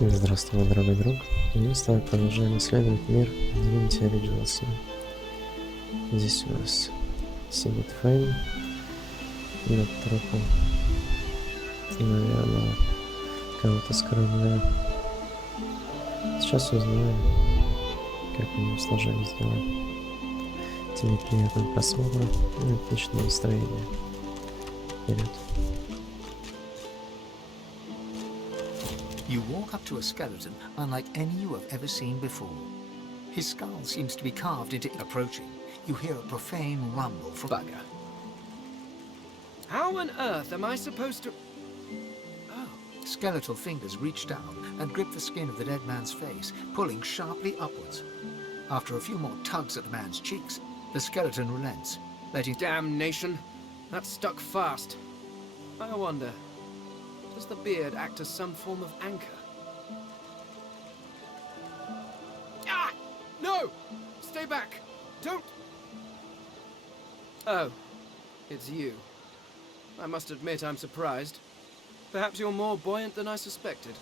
Здравствуй, мой дорогой друг. И мы с тобой продолжаем исследовать мир Divinity. Здесь у нас сидит Фейм над трупом. И, наверное, кого-то скрывая. Сейчас узнаем, как у него сложились дела. Тебе приятного просмотра и отличного настроения. Вперед. You walk up to a skeleton unlike any you have ever seen before. His skull seems to be carved into approaching. You hear a profane rumble from bugger. How on earth am I supposed to... Oh. Skeletal fingers reach down and grip the skin of the dead man's face, pulling sharply upwards. After a few more tugs at the man's cheeks, the skeleton relents, letting... Damnation! That stuck fast. I wonder... does the beard act as some form of anchor? Ah! No! Stay back! Don't... Oh. It's you. I must admit I'm surprised. Perhaps you're more buoyant than I suspected.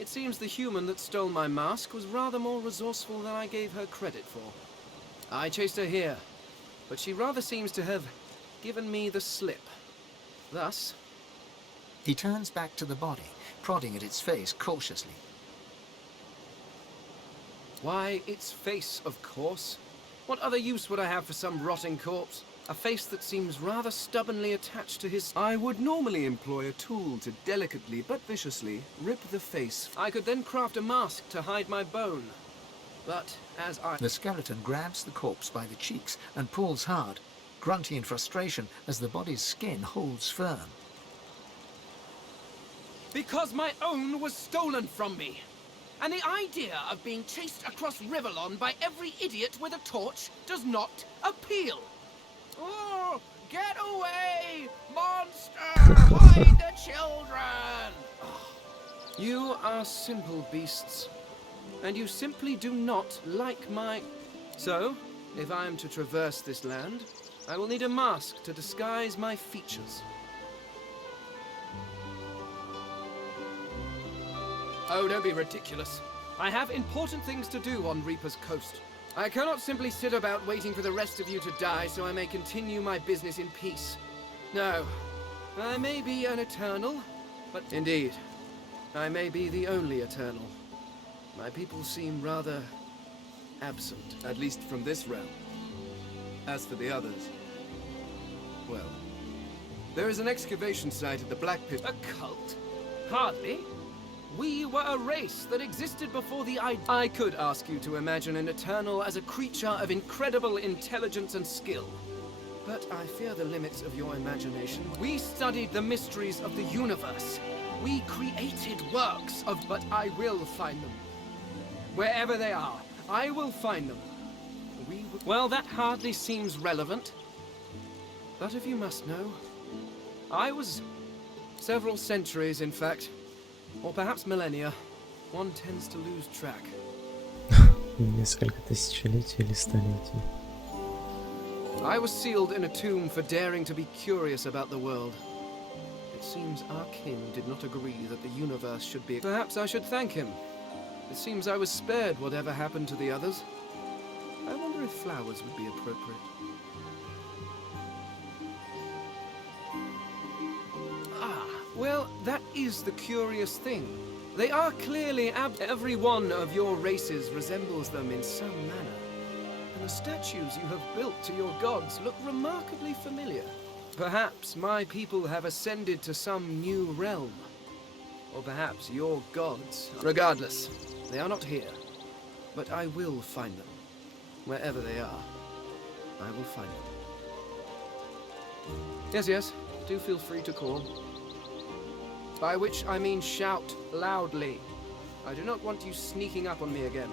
It seems the human that stole my mask was rather more resourceful than I gave her credit for. I chased her here, but she rather seems to have given me the slip. Thus... He turns back to the body, prodding at its face cautiously. Why, its face, of course. What other use would I have for some rotting corpse? A face that seems rather stubbornly attached to his... I would normally employ a tool to delicately but viciously rip the face. I could then craft a mask to hide my bone. But as I... The skeleton grabs the corpse by the cheeks and pulls hard, grunting in frustration as the body's skin holds firm. Because my own was stolen from me. And the idea of being chased across Rivellon by every idiot with a torch does not appeal. Oh, get away, monster! Hide the children! You are simple beasts, and you simply do not like my... So, if I am to traverse this land, I will need a mask to disguise my features. Oh, don't be ridiculous. I have important things to do on Reaper's Coast. I cannot simply sit about waiting for the rest of you to die so I may continue my business in peace. No. I may be an eternal, but indeed, I may be the only eternal. My people seem rather absent, at least from this realm. As for the others, well, there is an excavation site at the Black Pit. A cult? Hardly. We were a race that existed before the I could ask you to imagine an Eternal as a creature of incredible intelligence and skill. But I fear the limits of your imagination. We studied the mysteries of the universe. We created works of... But I will find them. Wherever they are, I will find them. Well, that hardly seems relevant. But if you must know, I was... several centuries, in fact. Or perhaps millennia. One tends to lose track. Несколько тысячелетий или столетий. I was sealed in a tomb for daring to be curious about the world. It seems our kin did not agree that the universe should be... Perhaps I should thank him. It seems I was spared whatever happened to the others. I wonder if flowers would be appropriate. Well, that is the curious thing. They are clearly every one of your races resembles them in some manner. And the statues you have built to your gods look remarkably familiar. Perhaps my people have ascended to some new realm. Or perhaps your gods... Regardless, they are not here. But I will find them. Wherever they are, I will find them. Yes, do feel free to call. By which I mean shout loudly. I do not want you sneaking up on me again.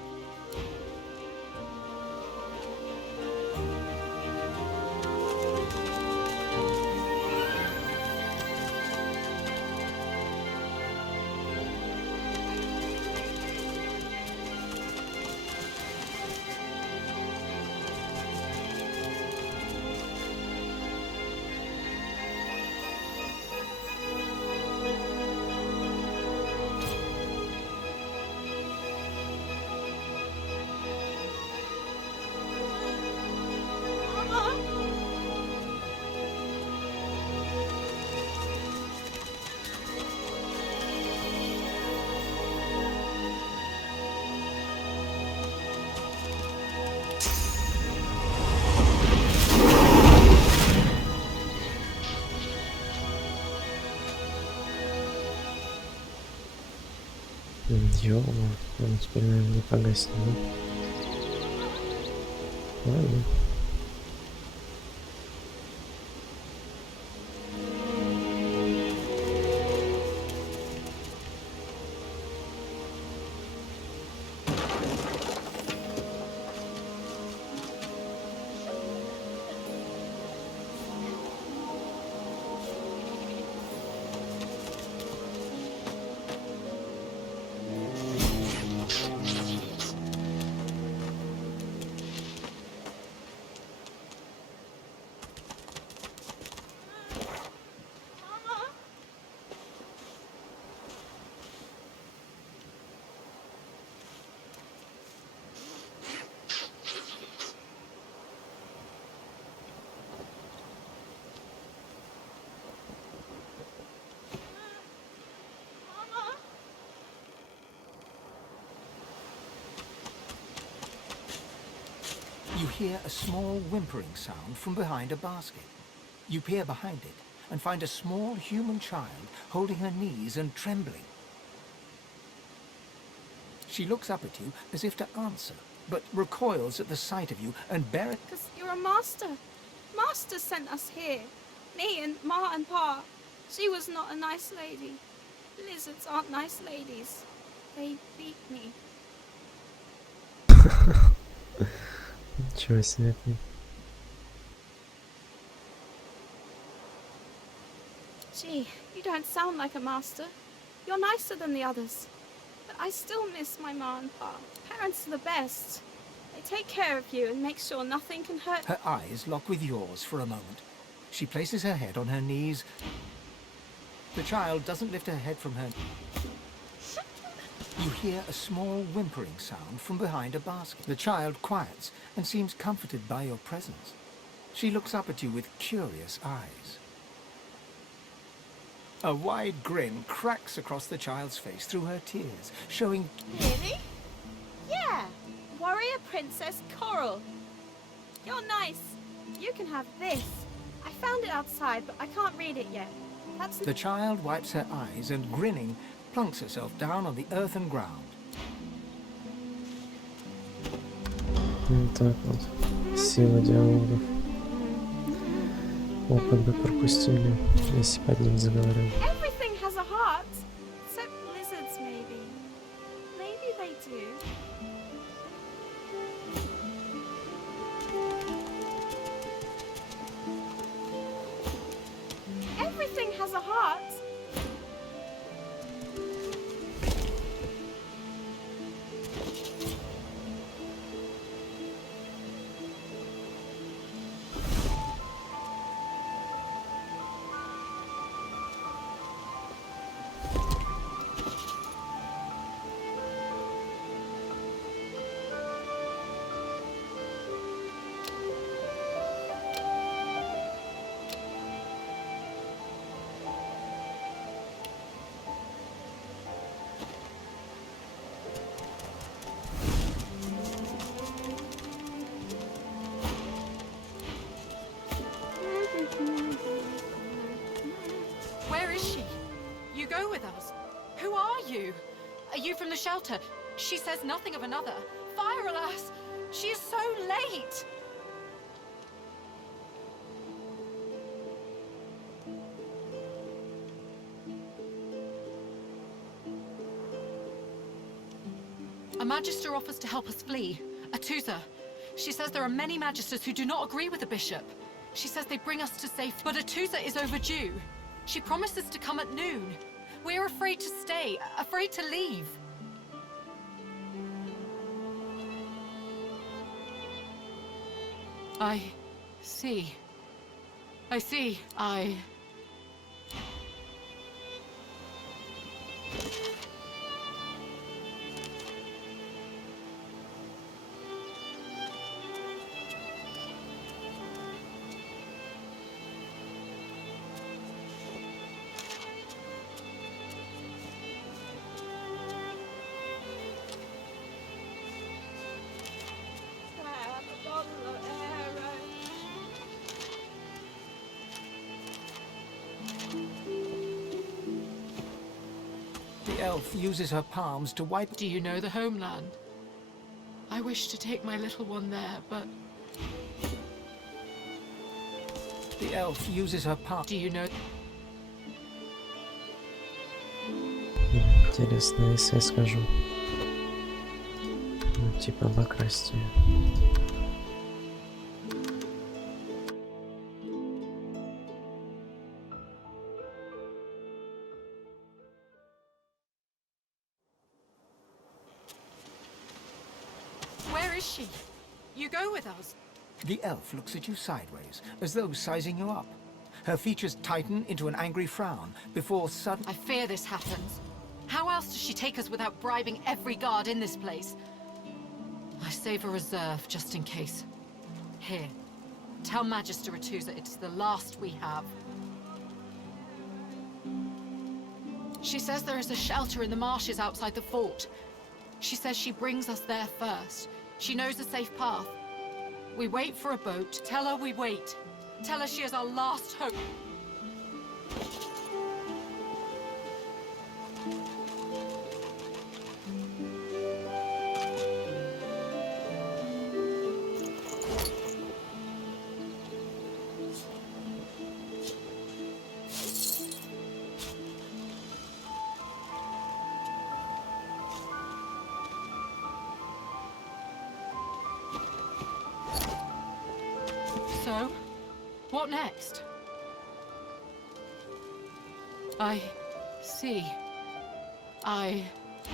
Ё-моё, он теперь, наверное, не погаснет, да? Ладно. You hear a small whimpering sound from behind a basket. You peer behind it and find a small human child holding her knees and trembling. She looks up at you as if to answer, but recoils at the sight of you and bears... Because you're a master. Master sent us here. Me and Ma and Pa. She was not a nice lady. Lizards aren't nice ladies. They beat me. Ничего себе. Gee, you don't sound like a master. You're nicer than the others. But I still miss my Ma and Pa. Parents are the best. They take care of you and make sure nothing can hurt. Her eyes lock with yours for a moment. She places her head on her knees. The child doesn't lift her head from her... You hear a small whimpering sound from behind a basket. The child quiets and seems comforted by your presence. She looks up at you with curious eyes. A wide grin cracks across the child's face through her tears, showing... Really? Yeah. Warrior Princess Coral. You're nice. You can have this. I found it outside, but I can't read it yet. That's... The child wipes her eyes and, grinning, plunks herself down on the earthen ground. Вот так вот. Сила диалогов. Опыт бы пропустили, если под ним заговорим. Everything has a heart. Except lizards, maybe. Maybe they do. Everything has a heart. Where is she? You go with us. Who are you? Are you from the shelter? She says nothing of another. Fire, alas! She is so late! A magister offers to help us flee. A Tusa. She says there are many magisters who do not agree with the bishop. She says they bring us to safety, but a Tusa is overdue. She promises to come at noon. We're afraid to stay, afraid to leave. I see. I see. The elf uses her palms to wipe. Do you know the homeland? I wish to take my little one there, but The elf uses her palm. do you know? Интересно, если я скажу. Ну, типа покрасьте. Where is she? You go with us. The elf looks at you sideways, as though sizing you up. Her features tighten into an angry frown before sudden. I fear this happens. How else does she take us without bribing every guard in this place? I save a reserve just in case. Here, tell Magister Atusa it is the last we have. She says there is a shelter in the marshes outside the fort. She says she brings us there first. She knows a safe path. We wait for a boat. Tell her we wait. Tell her she is our last hope. So, what next? I see. A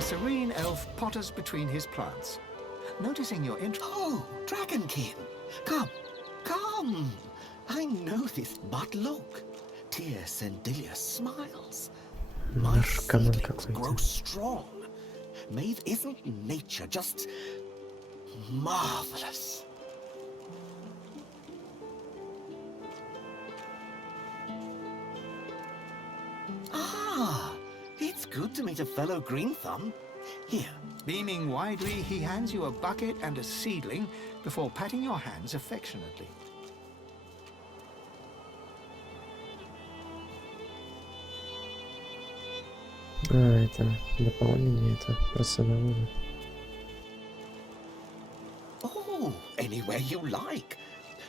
serene elf potters between his plants. Noticing your interest. Oh, Dragonkin! Come, come! I know this, but look. Dear Sendilius smiles. My Наркоман seedlings grow какой-то. strong. Maeve, isn't nature just marvelous? Ah, it's good to meet a fellow green thumb. Here, Beaming widely, he hands you a bucket and a seedling before patting your hands affectionately. А, это дополнение, это процедура. oh, anywhere you like.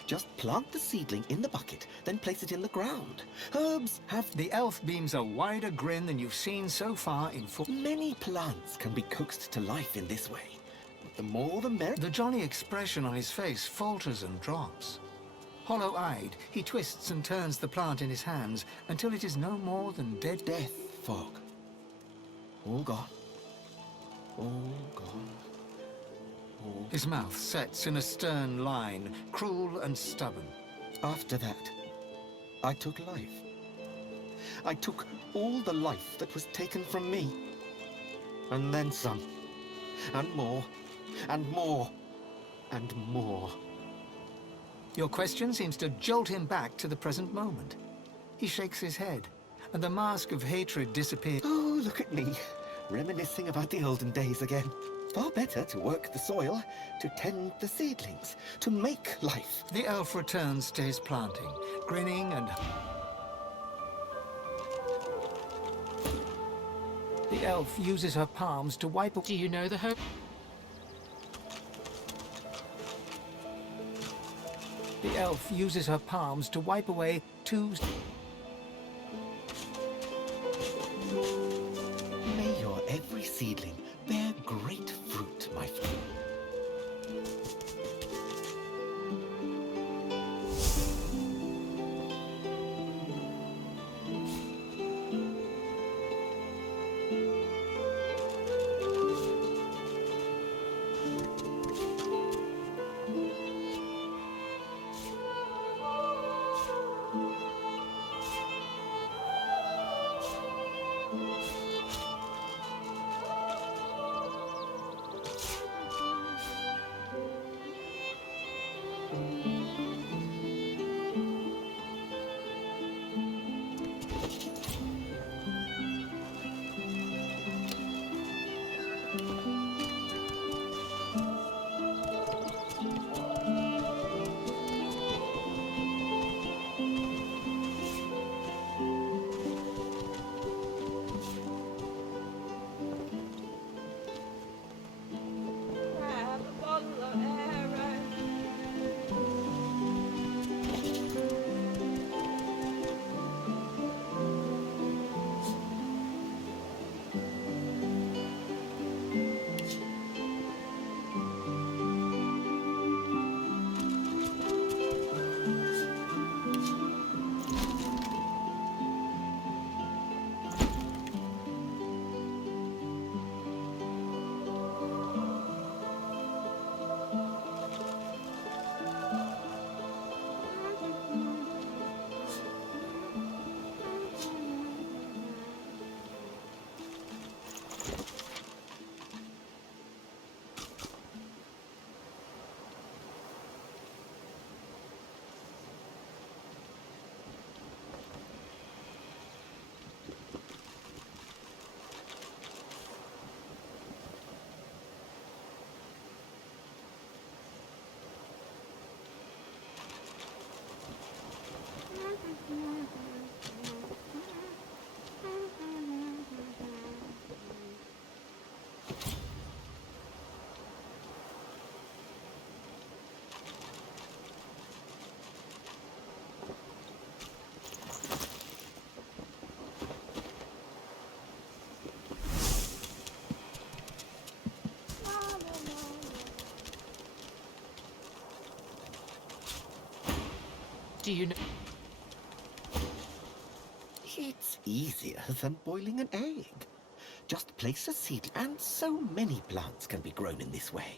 Just plant the seedling in the bucket, then place it in the ground. Herbs have The elf beams a wider grin than you've seen so far in full. many plants can be coaxed to life in this way. The more the merrier. The jolly expression on his face falters and drops. Hollow-eyed, he twists and turns the plant in his hands until it is no more than dead Death fog. All gone. All gone. All. His mouth sets in a stern line, cruel and stubborn. After that, I took life. I took all the life that was taken from me. And then some. And more. And more. And more. Your question seems to jolt him back to the present moment. He shakes his head, and the mask of hatred disappears. Oh, look at me. Reminiscing about the olden days again. Far better to work the soil, to tend the seedlings, to make life. The elf returns to his planting, grinning and... The elf uses her palms to wipe... Do you know the hope? The elf uses her palms to wipe away two... May your every seedling bear great fruit, my friend. Do you know? It's easier than boiling an egg. Just place a seed, and so many plants can be grown in this way.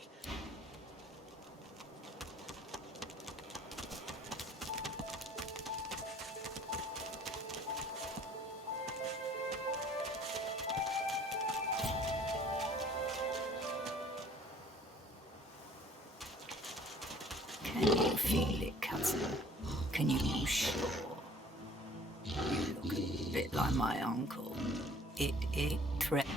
Can you feel it, cousin? Can you be sure? You look a bit like my uncle. It threat.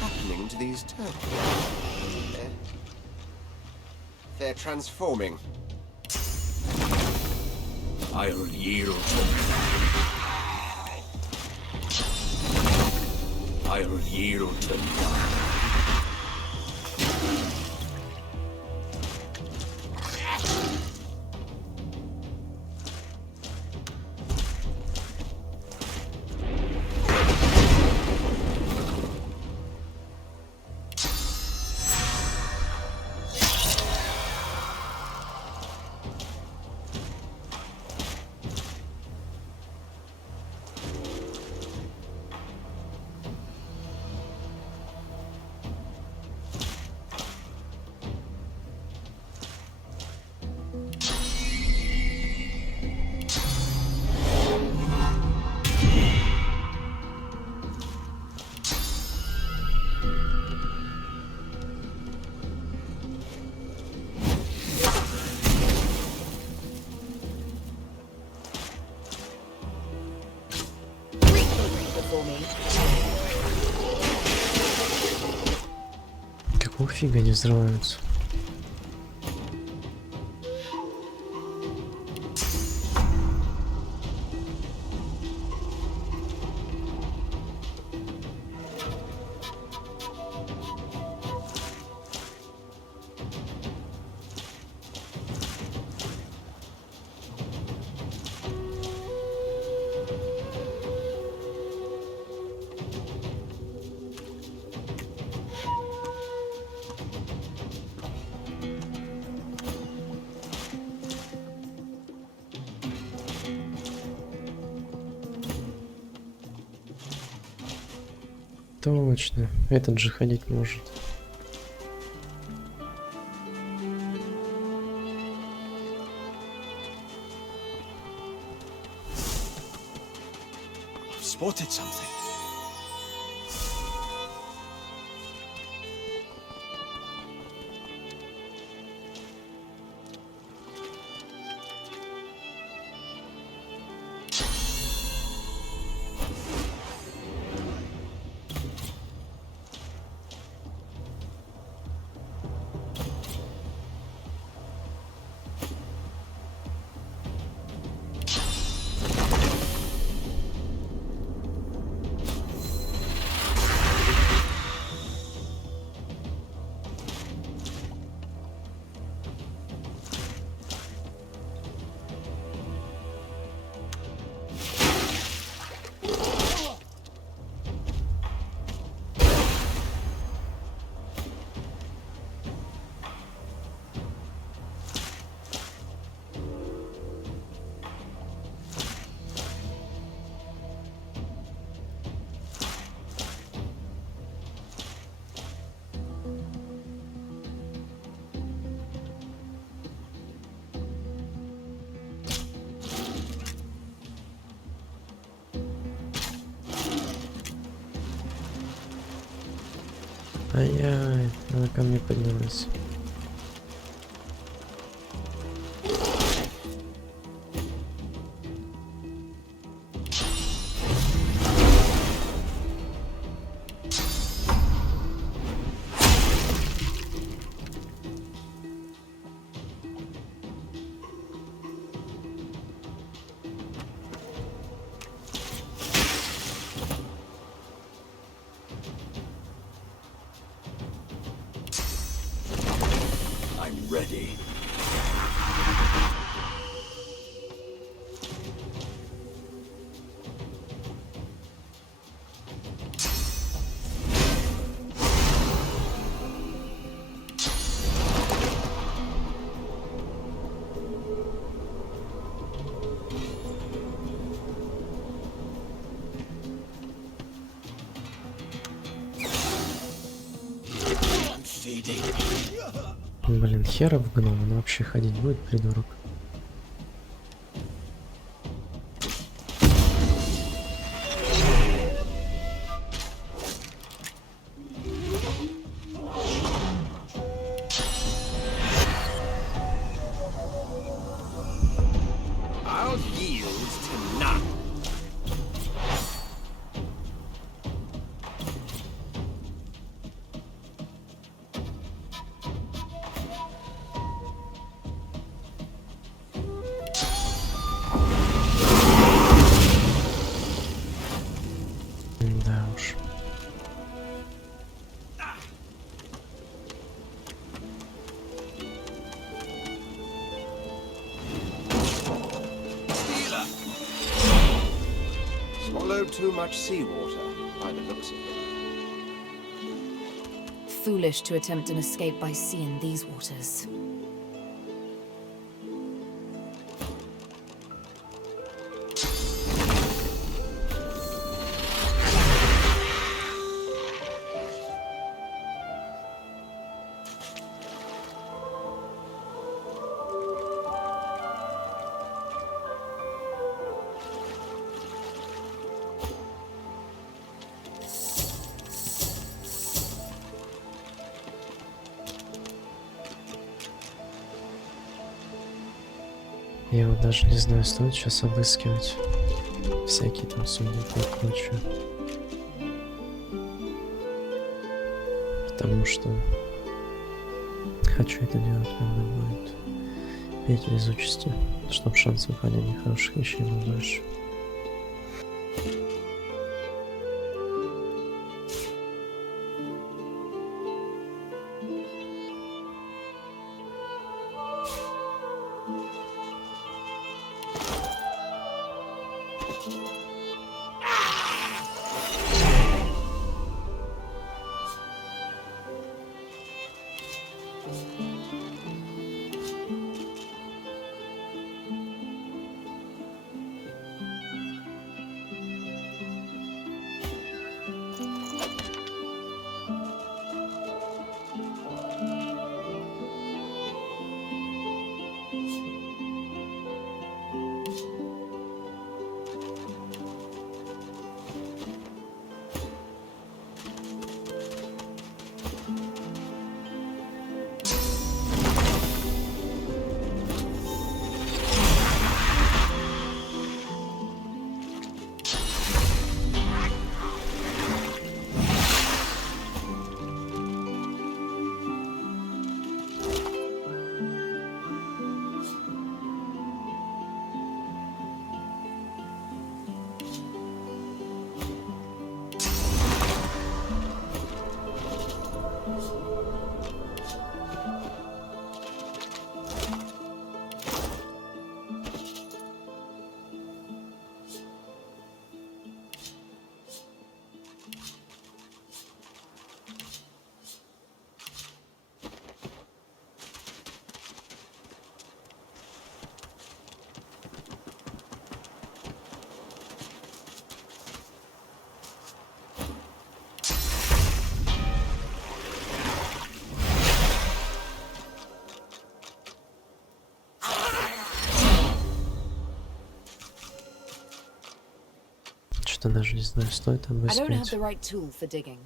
Happening to these turtles? They're transforming. I'll yield them. I'll yield them. Какого фига они взрываются? Точно, этот же ходить может. Spotted something. Ай-яй, она ко мне поднялась. I'm ready. I'm feeding. Блин, хера в гном, он вообще ходить будет, придурок. I'll yield to none. Да уж. Swallowed too much seawater, by the looks of it. Foolish to attempt an escape by sea in these waters. Я вот даже не знаю, стоит сейчас обыскивать всякие там сундуки и прочее. Потому что хочу это делать, когда будет 5 везучести, чтобы шанс выпадения хороших вещей был больше. Что даже не знаю, стоит I don't have обыскивать. the right tool for digging.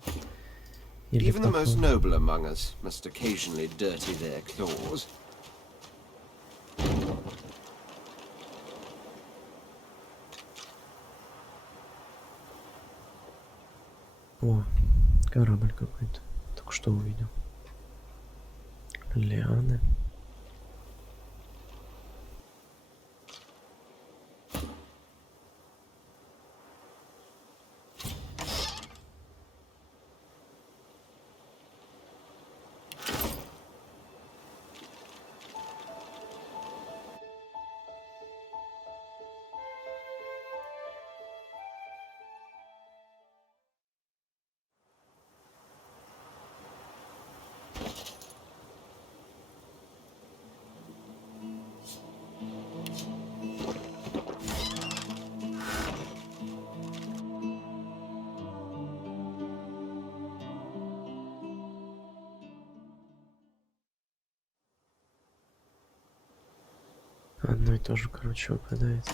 Или Even the most потом. noble among us must occasionally dirty their claws. О, корабль какой-то. Только что увидел. Лианы. Одно и то же, короче, выпадает.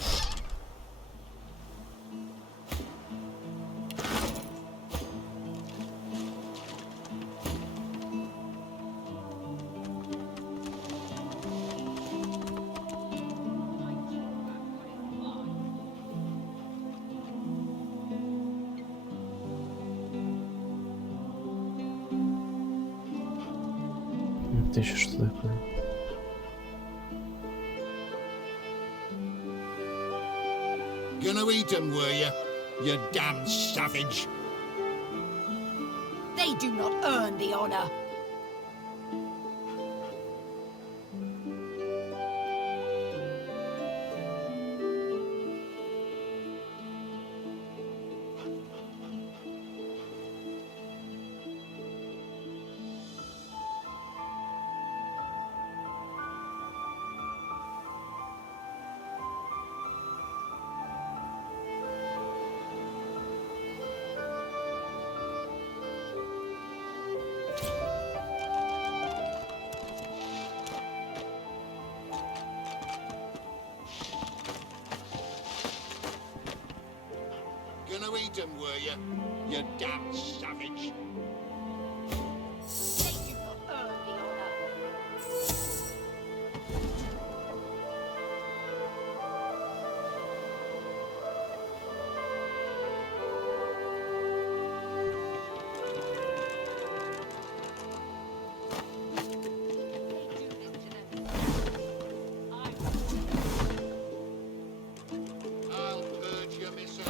Это еще что такое? Gonna eat them, were you? You damn savage. They do not earn the honor. Gonna eat them, were you? You damn savage. They do not earn the honor. I'll purge you, missus,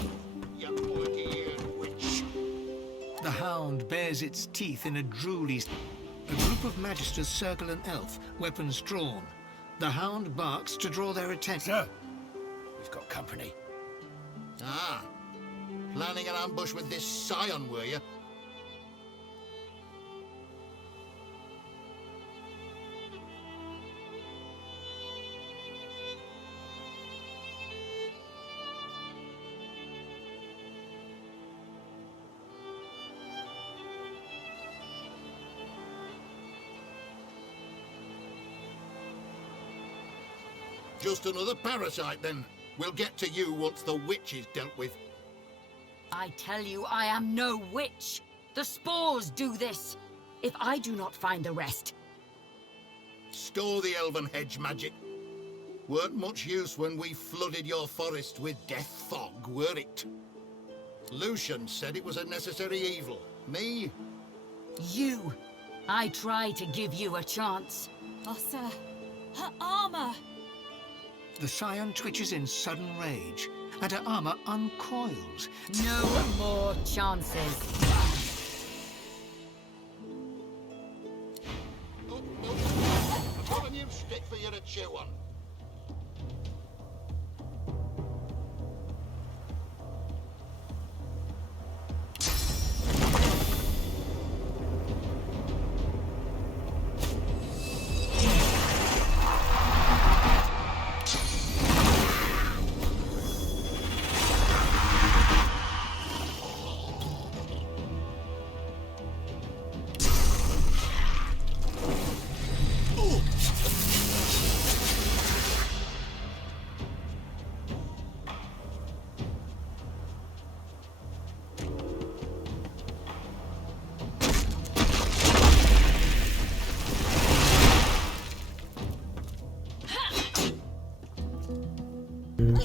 you pointy-eared witch. The hound bares its teeth in a drooly. A group of magisters circle an elf, weapons drawn. The hound barks to draw their attention. Sir, we've got company. Ah, planning an ambush with this scion, were you? Just another parasite, then. We'll get to you once the witch is dealt with. I tell you, I am no witch. The spores do this. If I do not find the rest, Store the elven hedge magic. Weren't much use when we flooded your forest with death fog, were it? Lucian said it was a necessary evil. Me? you. I try to give you a chance. Oh, sir. Her armor! The scion twitches in sudden rage, and her armor uncoils. No more chances. I've got a new stick for you to chew on.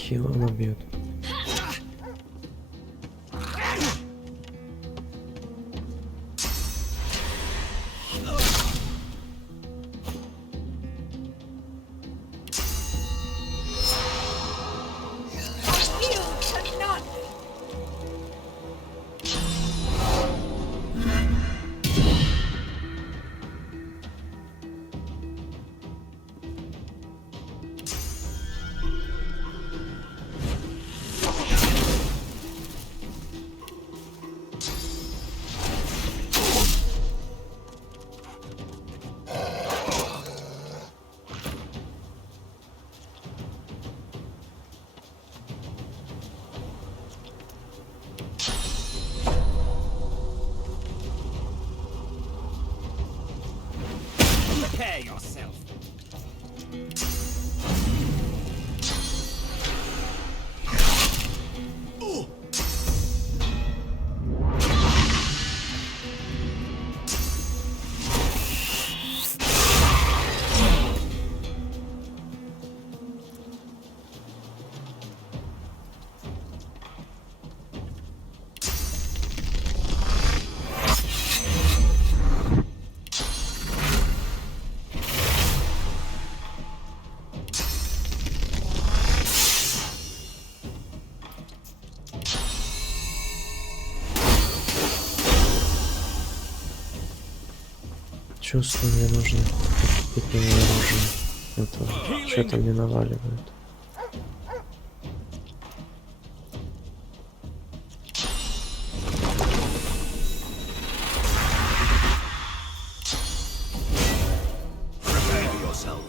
нехило набьют. Prepare yourself. Чувствую, мне нужно купить мне оружие. Это что-то мне наваливает. Prepare yourself.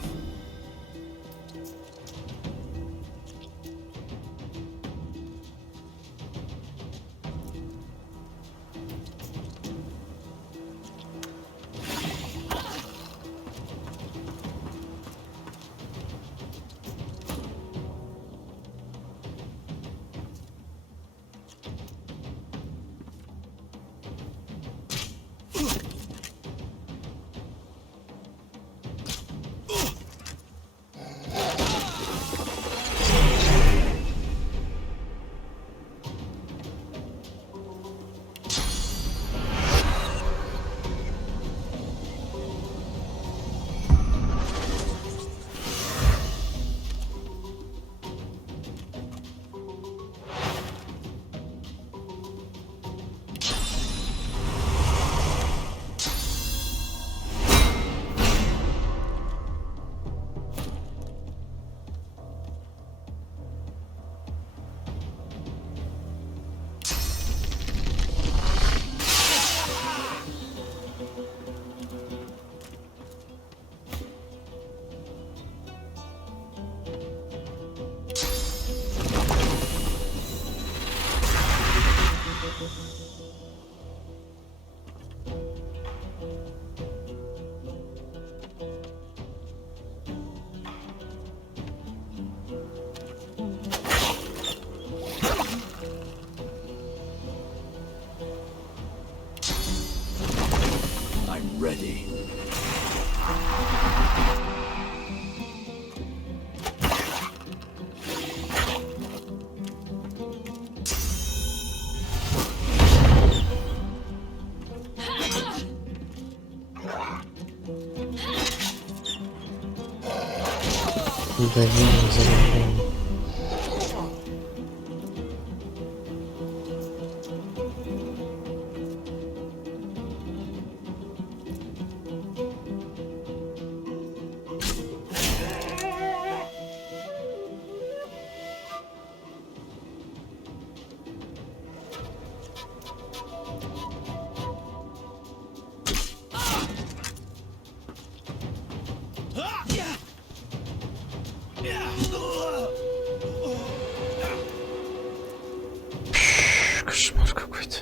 I'm ready. Давление замедление. Кошмар какой-то.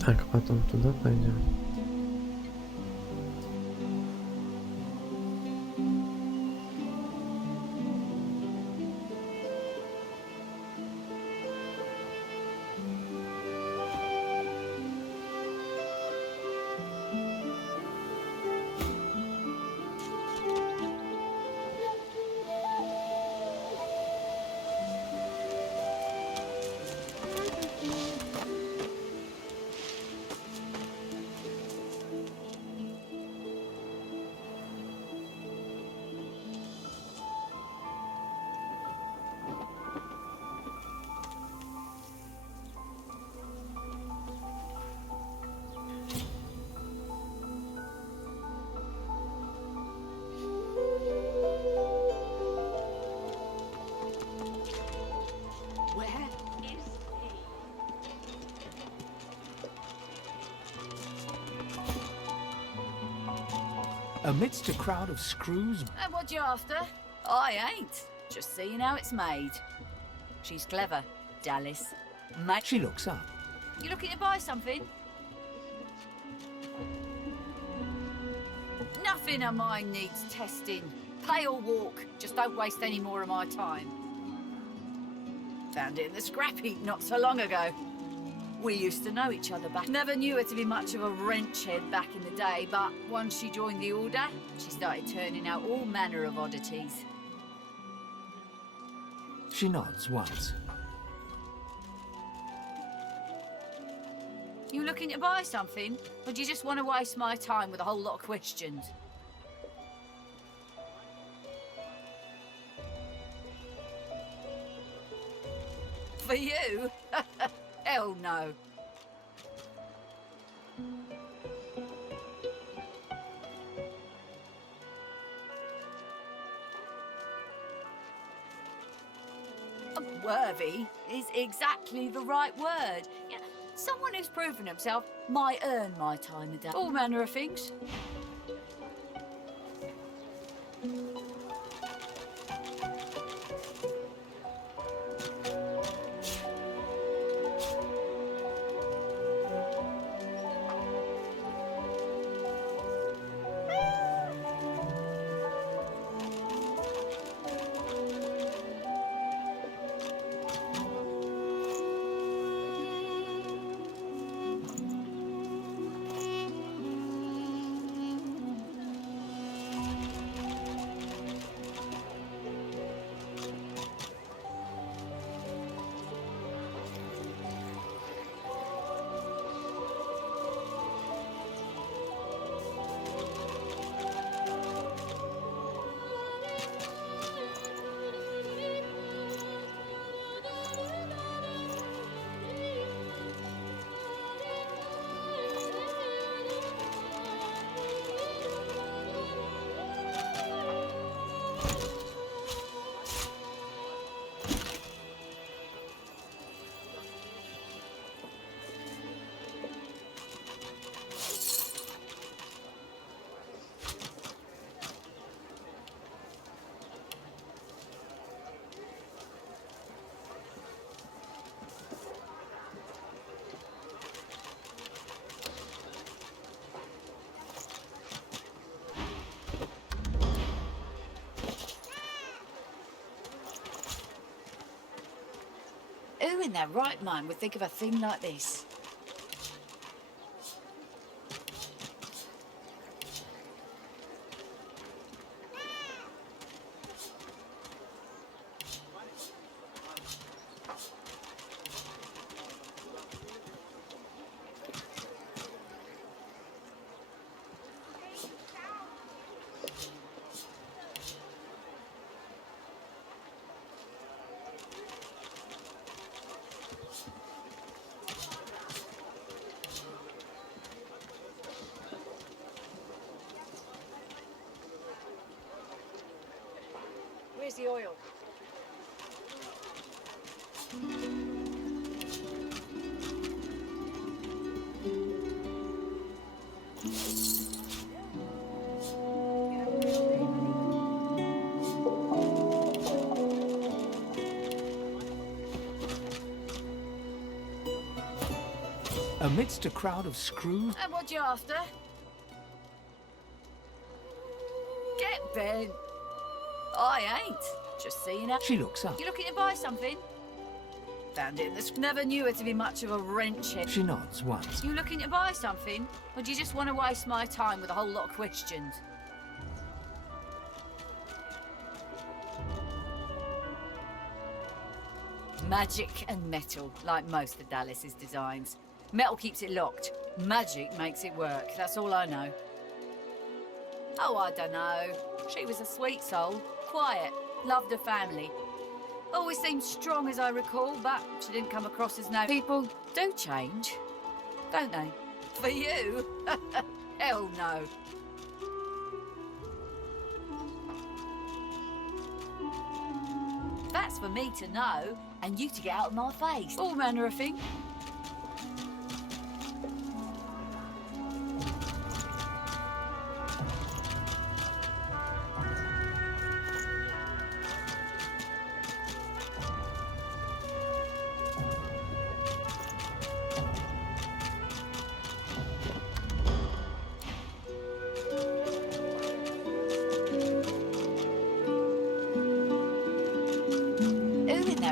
Так, потом туда пойдем. Amidst a crowd of screws, And what you after? I ain't. Just seeing how it's made. She's clever, Dallas. Mate. she looks up. You looking to buy something? Nothing of mine needs testing. Pay or walk. Just don't waste any more of my time. Found it in the scrap heap not so long ago. We used to know each other back. Never knew her to be much of a wrench head back in the day, but once she joined the Order, she started turning out all manner of oddities. She nods once. You looking to buy something? Or do you just want to waste my time with a whole lot of questions? For you? Hell no. Worthy is exactly the right word. Yeah, someone who's proven himself might earn my time of day. All manner of things. Who in their right mind would think of a thing like this? Where's the oil? Amidst a crowd of screws... And what you after? Get bent. I ain't. Just seeing her. She looks up. You looking to buy something? Found it in this. Never knew her to be much of a wrench head. She nods once. You looking to buy something? Or do you just want to waste my time with a whole lot of questions? Magic and metal, like most of Dallas's designs. Metal keeps it locked. Magic makes it work. That's all I know. Oh, I don't know. She was a sweet soul. Quiet. Loved her family. Always seemed strong as I recall, but she didn't come across as no. People do change, don't they? For you? Hell no. That's for me to know, and you to get out of my face. All manner of things.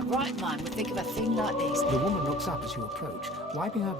Right mind would think of a thing like this. The woman looks up as you approach, wiping her...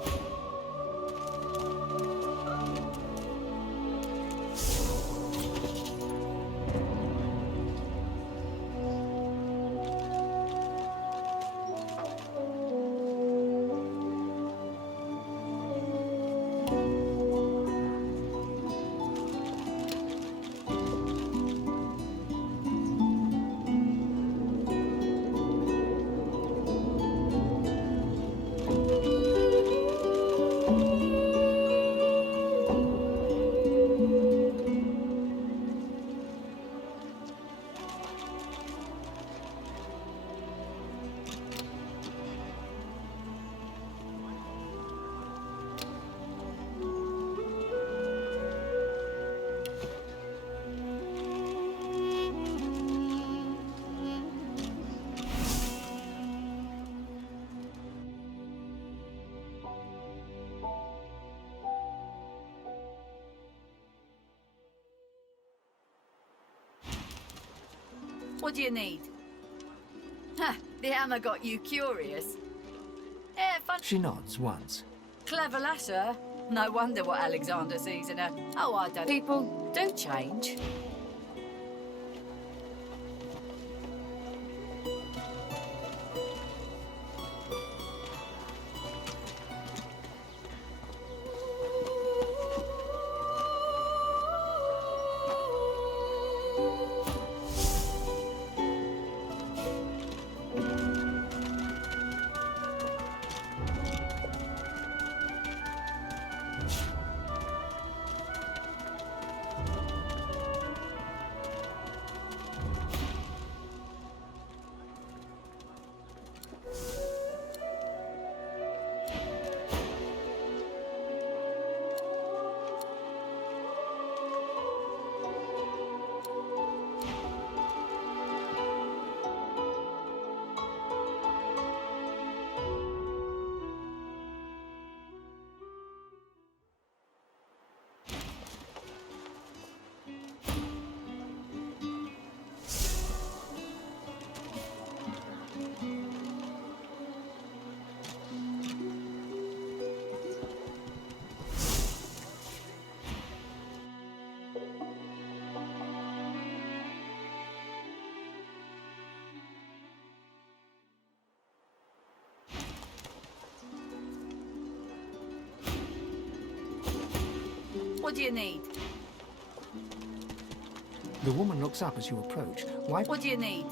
What do you need? Ha! The hammer got you curious. Yeah, fun. She nods once. Clever lasser. No wonder what Alexander sees in her. Oh, I don't. People do change. What do you need? The woman looks up as you approach, wiping... What do you need?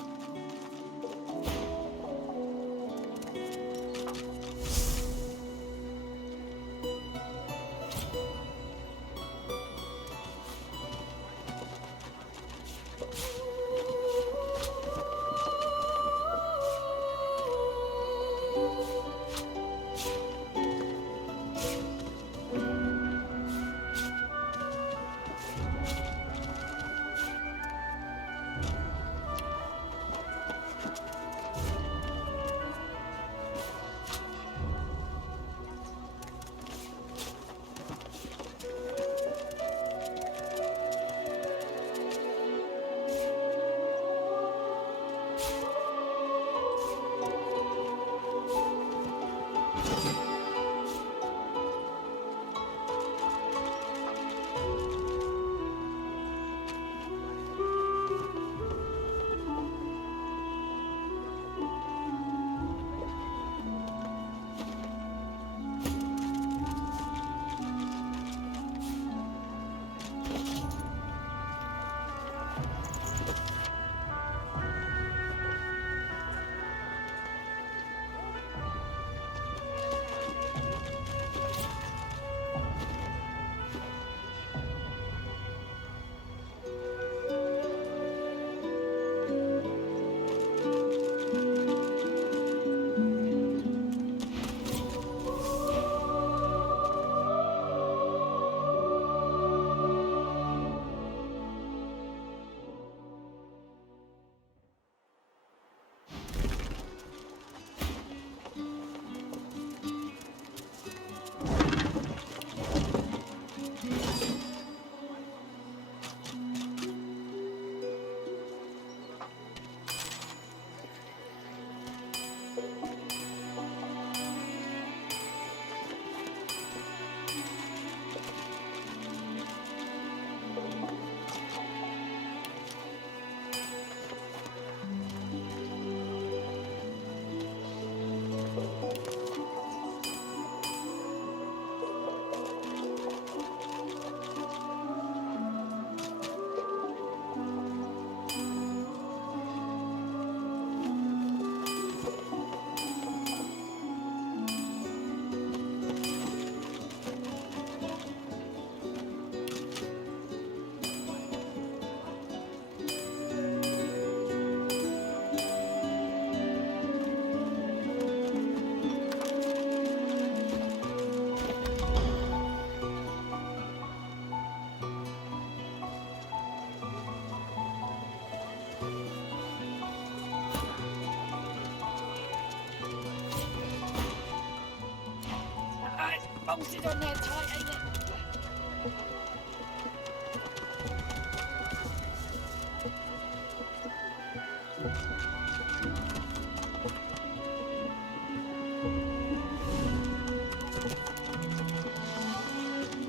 bolted on there tight, ain't it?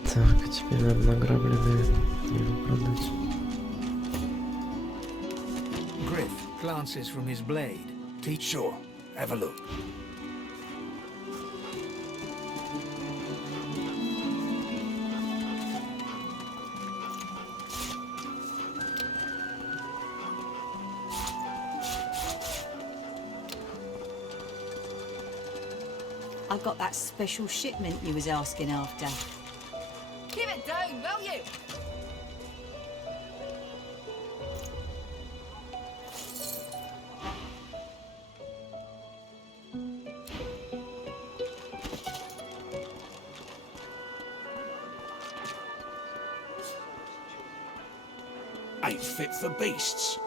Так, а теперь надо награбленное его продать. Griff glances from his blade. Sure, have a look. I've got that special shipment you was asking after. Give it down, will you? Ain't fit for beasts.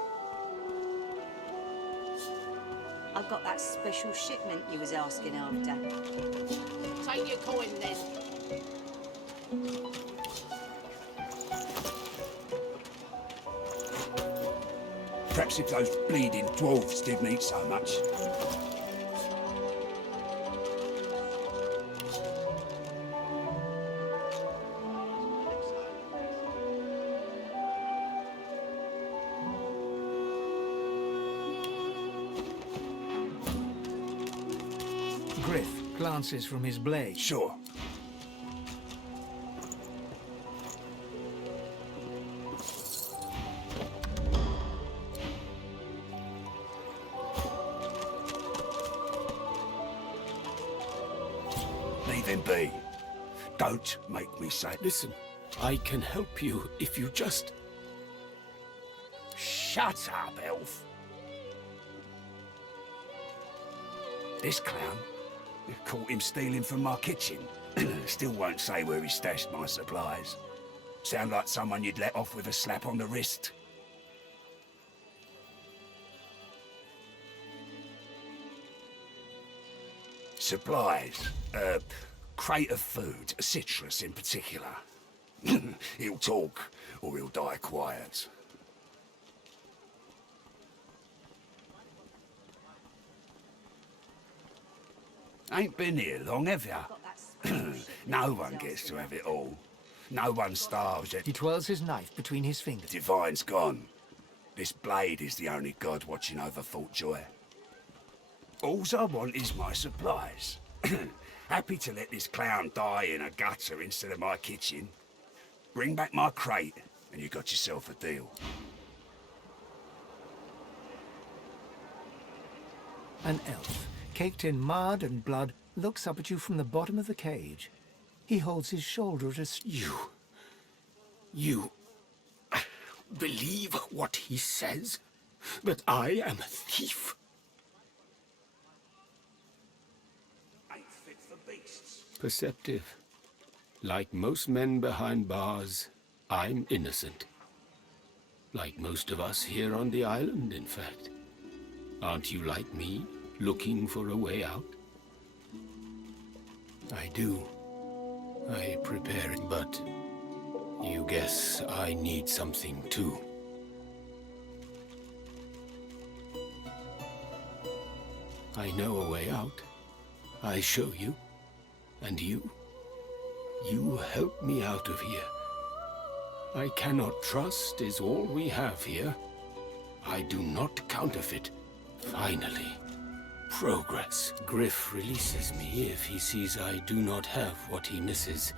I've got that special shipment you was asking after. Take your coin then. Perhaps if those bleeding dwarves didn't eat so much. Griff glances from his blade. Sure. Leave him be. Don't make me say... Listen, I can help you if you just... Shut up, elf. This clown, caught him stealing from my kitchen. Still won't say where he stashed my supplies. Sound like someone you'd let off with a slap on the wrist. Supplies. Crate of food, citrus in particular. He'll talk, or he'll die quiet. Ain't been here long, have ya? No one gets to have it all. No one starves yet. He twirls his knife between his fingers. Divine's gone. This blade is the only god watching over Thoughtjoy. Alls I want is my supplies. Happy to let this clown die in a gutter instead of my kitchen. Bring back my crate, and you got yourself a deal. An elf, caked in mud and blood, looks up at you from the bottom of the cage. He holds his shoulder at a... You believe what he says? That I am a thief? Ain't fit for beasts. Perceptive. Like most men behind bars, I'm innocent. Like most of us here on the island, in fact. Aren't you like me, looking for a way out? I do. I prepare it, but you guess I need something too. I know a way out. I show you. And you help me out of here. I cannot trust is all we have here. I do not counterfeit. Finally. Progress. Griff releases me if he sees I do not have what he misses.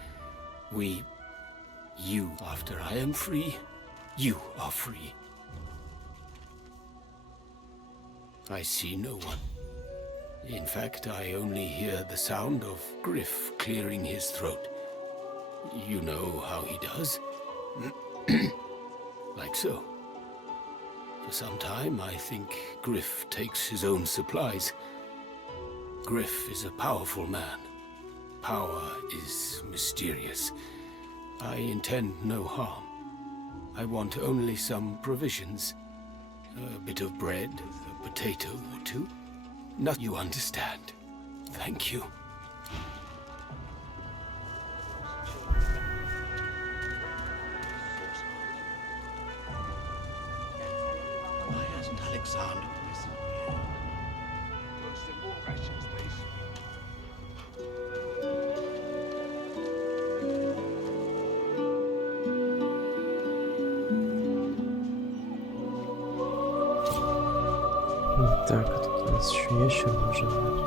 You, after I am free, you are free. I see no one. In fact, I only hear the sound of Griff clearing his throat. You know how he does? Like so. For some time, I think Griff takes his own supplies. Griff is a powerful man. Power is mysterious. I intend no harm. I want only some provisions. A bit of bread, a potato or two. Not you understand. Thank you. Alexander disappeared. Got some more rations, please. Так, а тут у нас еще ящер должен быть.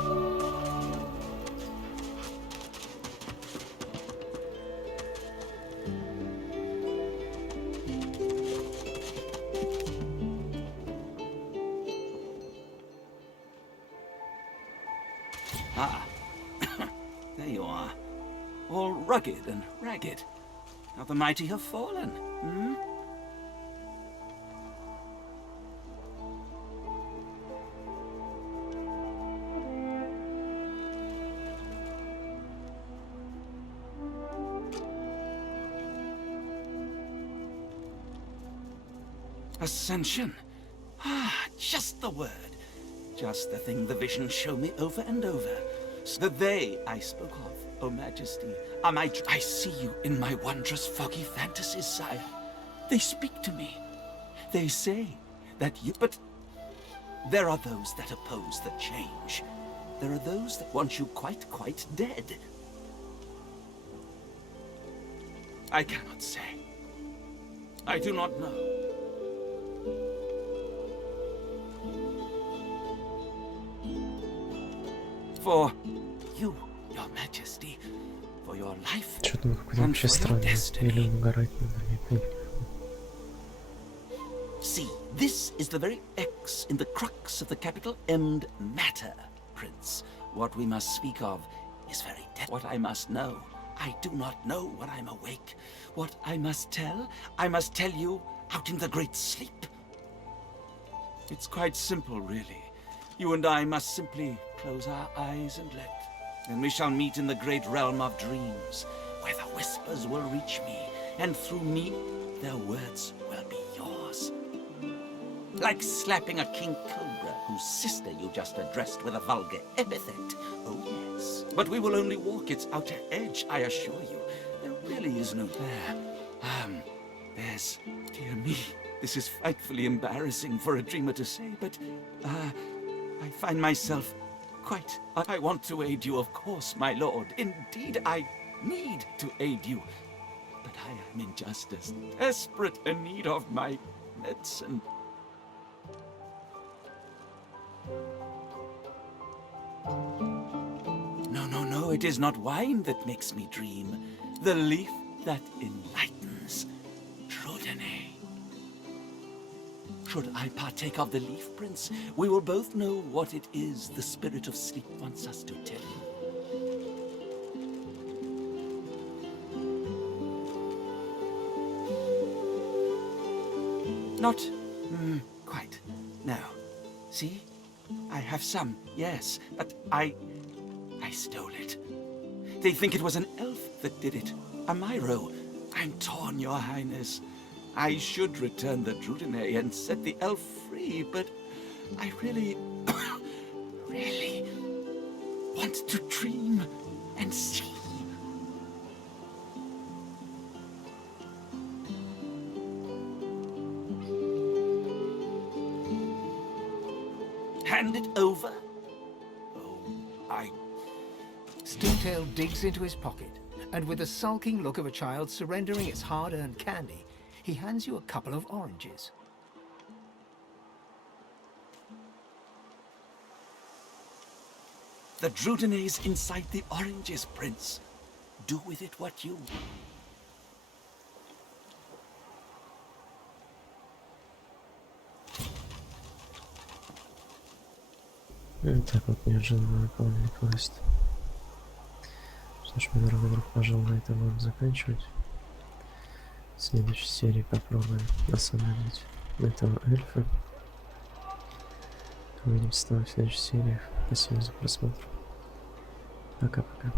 Ah, there you are. All rugged and ragged. How the mighty have fallen, hmm? Ascension. Ah, just the word. Just the thing the visions show me over and over. The they I spoke of, O Majesty, are my... I see you in my wondrous foggy fantasies, sire. They speak to me. They say that you... But there are those that oppose the change. There are those that want you quite dead. I cannot say. I do not know. For you, your majesty, for your life, Что-то какой-то and вообще for your странный. destiny. Или угорать надо, я понимаю. See, this is the very X in the crux of the capital M matter, Prince. What we must speak of is very dead. What I must know, I do not know when I'm awake. What I must tell you out in the great sleep. It's quite simple, really. You and I must simply close our eyes and let. Then we shall meet in the great realm of dreams, where the whispers will reach me, and through me, their words will be yours. Like slapping a king cobra whose sister you just addressed with a vulgar epithet. Oh yes. But we will only walk its outer edge, I assure you. There really is no there. There's... Dear me, this is frightfully embarrassing for a dreamer to say, but, I find myself quite... I want to aid you, of course, my lord. Indeed, I need to aid you. But I am in just as desperate a need of my medicine. No, it is not wine that makes me dream. The leaf that enlightens. Drudene. Should I partake of the leaf, Prince, we will both know what it is the spirit of sleep wants us to tell you. Not quite. No. See? I have some, yes, but I stole it. They think it was an elf that did it. A Myro. I'm torn, your highness. I should return the Drudene and set the elf free, but I really, really want to dream and see. Hand it over? Oh, Stoomtail digs into his pocket, and with the sulking look of a child surrendering its hard-earned candy, he hands you a couple of oranges. The Drudene's inside the oranges, Prince. Do with it what you... Так вот, неожиданно выполнили квест. Что ж, мой дорогой друг, пожалуй, на этом будем заканчивать. В следующей серии попробуем освободить этого эльфа. Увидимся с тобой в следующей серии. Спасибо за просмотр. Пока-пока.